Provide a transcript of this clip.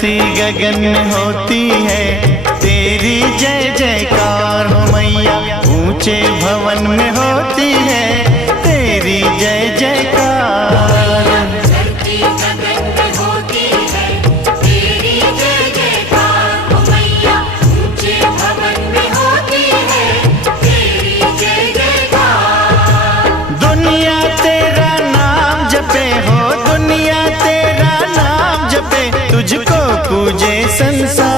धरती गगन में होती है तेरी जय जयकार हो मैया। ऊंचे भवन में होती है तेरी जय जयकार। धरती गगन में होती है तेरी जय जयकार हो मैया। ऊंचे भवन में होती है तेरी जय जयकार। दुनिया तेरा नाम जपे हो, दुनिया तेरा नाम जपे, तुझको पूजे संसार।